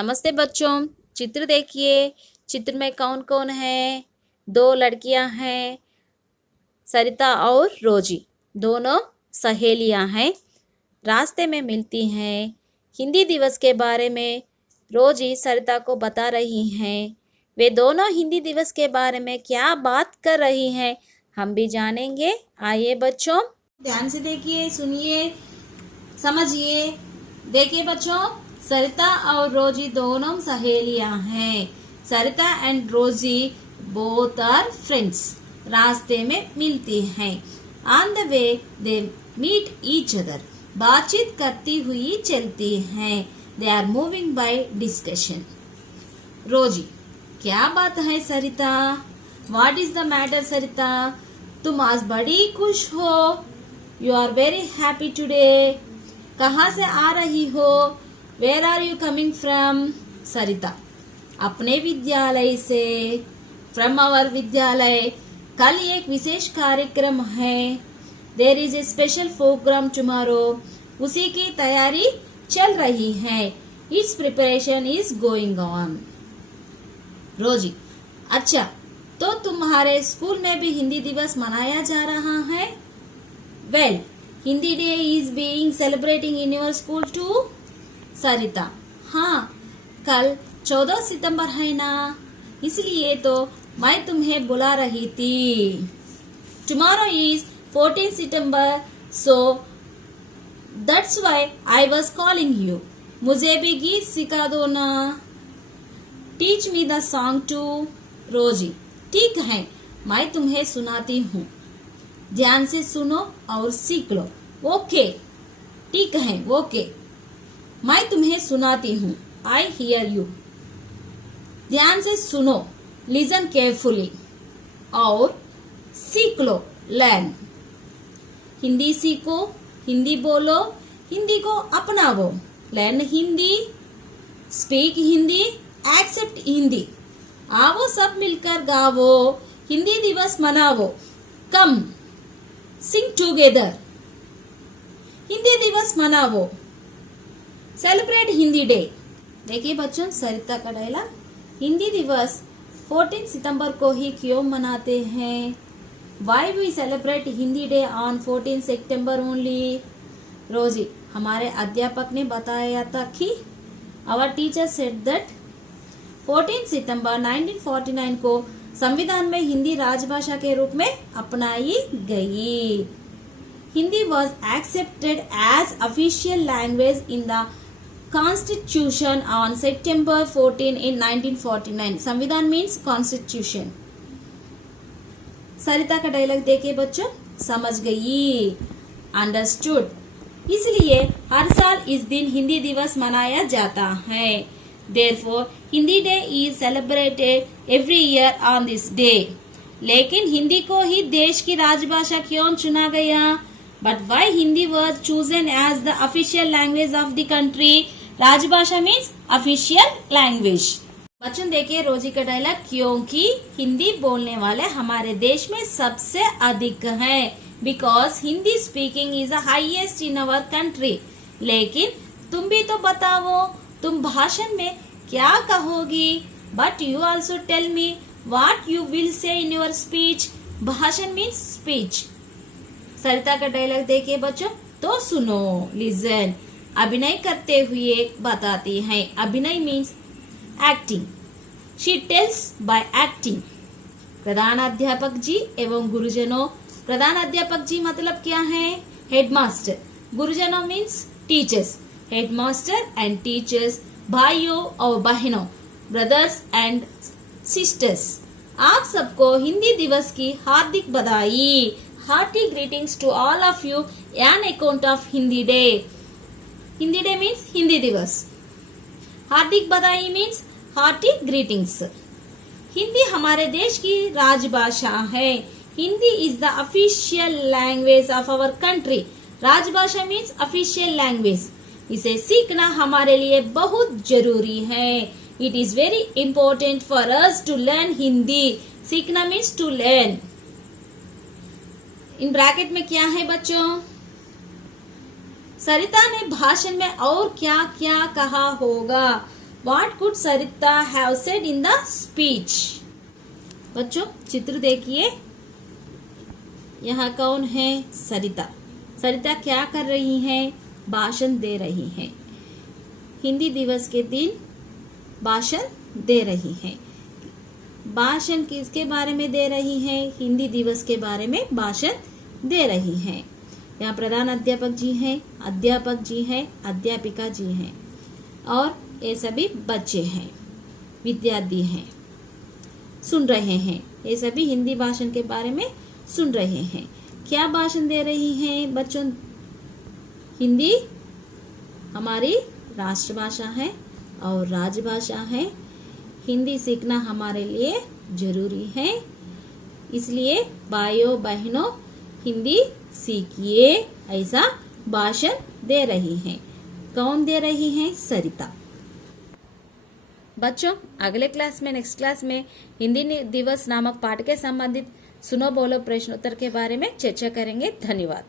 नमस्ते बच्चों। चित्र देखिए। चित्र में कौन कौन है? दो लड़कियां हैं, सरिता और रोजी। दोनों सहेलियां हैं, रास्ते में मिलती हैं। हिंदी दिवस के बारे में रोजी सरिता को बता रही हैं। वे दोनों हिंदी दिवस के बारे में क्या बात कर रही हैं, हम भी जानेंगे। आइए बच्चों, ध्यान से देखिए, सुनिए, समझिए। देखिए बच्चों, सरिता और रोजी दोनों सहेलियां हैं। Sarita and Rosy both are friends. रास्ते में मिलती हैं। On the way they meet each other. बातचीत करती हुई चलती हैं। They are moving by discussion. Rosy: क्या बात है Sarita? What is the matter Sarita? तुम आज बड़ी खुश हो। You are very happy today. कहाँ से आ रही हो? Where are you coming from? Sarita: अपने विद्यालय से। फ्रॉम आवर विद्यालय। कल एक विशेष कार्यक्रम है। There is a special programme tomorrow. उसी की तैयारी चल रही है। It's preparation is going on. Rosie: अच्छा, तो तुम्हारे स्कूल में भी हिंदी दिवस मनाया जा रहा है? Well, Hindi day is being celebrating in your school too? Sarita: हाँ, कल 14 सितंबर है ना, इसलिए तो मैं तुम्हें बुला रही थी। टुमारो इज 14 सितंबर, so that's why I was calling you. मुझे भी गीत सिखा दो ना। Teach me the song too. Rosie: ठीक है, मैं तुम्हें सुनाती हूँ। ध्यान से सुनो और सीख लो। ओके, ठीक है, ओके। मैं तुम्हें सुनाती हूँ। I hear you. ध्यान से सुनो, लिसन केयरफुली, और सीख लो, लर्न। हिंदी सीखो, हिंदी बोलो, हिंदी को अपनाओ। Learn Hindi, speak Hindi, accept Hindi. आओ सब मिलकर गावो, हिंदी दिवस मनाओ। कम सिंग टुगेदर। हिंदी दिवस मनाओ। Celebrate Hindi day. देखिए बच्चों, सरिता का डायलॉग। हिंदी दिवस 14 सितंबर को ही क्यों मनाते हैं? Why we celebrate Hindi day on 14 September only? Rosie: हमारे अध्यापक ने बताया था कि आवर टीचर सेड दैट 14 सितंबर 1949 को संविधान में हिंदी राजभाषा के रूप में अपनाई गई। Hindi was accepted as official language in the constitution on September 14 in 1949। संविधान मीन्स कॉन्स्टिट्यूशन। सरिता का डायलॉग देखिए बच्चों, समझ गई, अंडरस्टूड। इसलिए हर साल इस दिन हिंदी दिवस मनाया जाता है। Therefore, Hindi day is celebrated every year on this day. लेकिन हिंदी को ही देश की राजभाषा क्यों चुना गया? But why Hindi was chosen as the official language of the country? राजभाषा मीन्स ऑफिशियल लैंग्वेज। बच्चों देखिए रोजी का डायलॉग। क्योंकि हिंदी बोलने वाले हमारे देश में सबसे अधिक हैं। Because Hindi speaking is the highest in our country. लेकिन तुम भी तो बताओ, तुम भाषण में क्या कहोगी? But you also tell me what you will say in your speech. भाषण मीन्स स्पीच। सरिता का डायलॉग देखिए बच्चों, तो सुनो, लिसन। अभिनय करते हुए बताती हैं। Abhinay means acting. She tells by acting. प्रधानाध्यापक जी एवं गुरुजनों। प्रधानाध्यापक जी मतलब क्या है? हेडमास्टर। गुरुजनों means teachers. Headmaster and teachers, भाइयों और बहनों, ब्रदर्स एंड सिस्टर्स। आप सबको हिंदी दिवस की हार्दिक बधाई। Hearty greetings to all of you on account of Hindi day. Hindi day means Hindi diwas. हार्दिक बधाई मीन्स हार्टी ग्रीटिंग्स। हिंदी हमारे देश की राजभाषा है। Hindi is the official language of our country. राजभाषा मीन्स ऑफिशियल लैंग्वेज। इसे सीखना हमारे लिए बहुत जरूरी है। It is very important for us to learn Hindi. सीखना मीन्स टू लर्न। इन ब्रैकेट में क्या है बच्चों? सरिता ने भाषण में और क्या क्या कहा होगा? What could Sarita have said in the speech? बच्चों चित्र देखिए, यहाँ कौन है? सरिता। सरिता क्या कर रही हैं? भाषण दे रही हैं। हिंदी दिवस के दिन भाषण दे रही हैं। भाषण किसके बारे में दे रही हैं? हिंदी दिवस के बारे में भाषण दे रही हैं। यहाँ प्रधान अध्यापक जी हैं, अध्यापक जी हैं, अध्यापिका जी हैं और ये सभी बच्चे हैं, विद्यार्थी हैं, सुन रहे हैं। ये सभी हिंदी भाषण के बारे में सुन रहे हैं। क्या भाषण दे रही हैं बच्चों? हिंदी हमारी राष्ट्रभाषा है और राजभाषा है। हिंदी सीखना हमारे लिए जरूरी है, इसलिए भाइयों बहनों हिंदी सीखिए, ऐसा भाषण दे रही हैं। कौन दे रही हैं? सरिता। बच्चों अगले क्लास में, नेक्स्ट क्लास में हिंदी दिवस नामक पाठ के संबंधित सुनो बोलो प्रश्नोत्तर के बारे में चर्चा करेंगे। धन्यवाद।